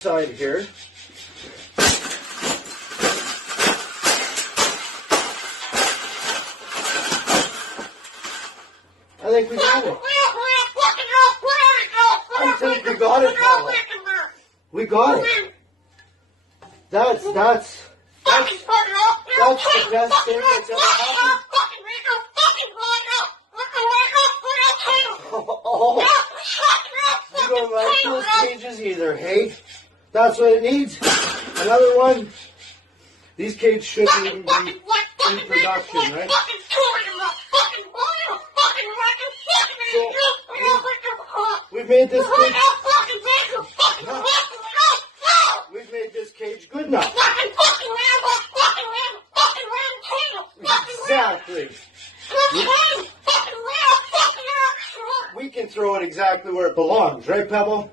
Side here. I think we got it. I think we got it, Paula. We got it. That's the best thing that's ever happened. Oh, you don't like those cages either, hey? That's what it needs. Another one. These cages shouldn't even be in production, right? So, we've made this cage. We've made this cage good enough. Exactly. We can throw it exactly where it belongs, right, Pebble?